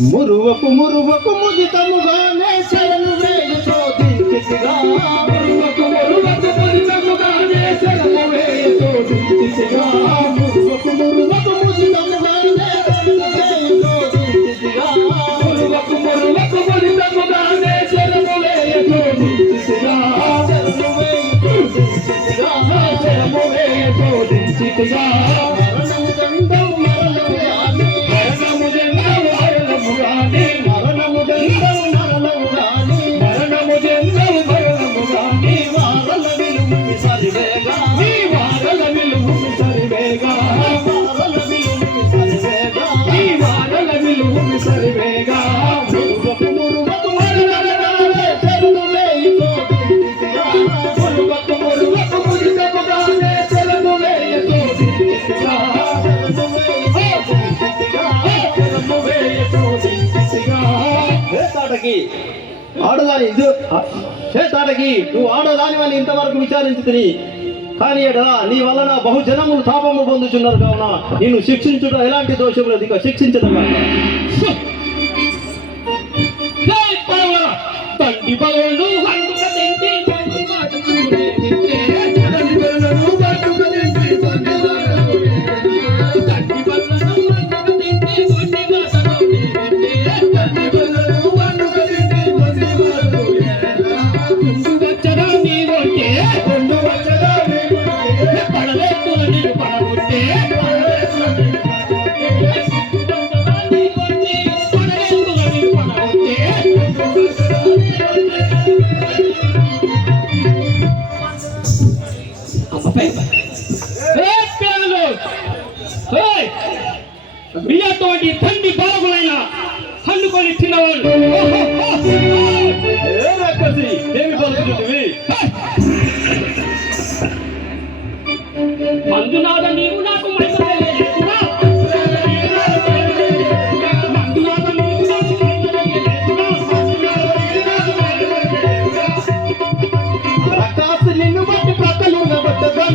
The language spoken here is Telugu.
మురువకు మురువకు ముదితముగానే శరణు వేయ శోధించితిగా మురువకు మురువకు ముదితముగానే శరణు వేయ శోధించితిగా మురువకు మురువకు ముదితముగానే శరణు వేయ శోధించితిగా మురువకు మురువకు ముదితముగానే శరణు వేయ శోధించితిగా శరణు వేయ శోధించితిగా శరణు వేయ శోధించితిగా ఆడదాని చేతాడకి నువ్వు ఆడదానివని ఇంతవరకు విచారించుకుని కానీ నీ వలన బహుజనములు తాపము పొందుతున్నారు కావున నిన్ను శిక్షించుట ఎలాంటి దోషం లేదు ఇక శిక్షించడం మీటువంటి తండ్రి బాలకులైన హన్నుకొని తిన్నవాళ్ళు ఏమి పలుకుతుంది మందునాథ నీవు నాకు నిన్ను బట్టి ప్రక్కలు నాటికం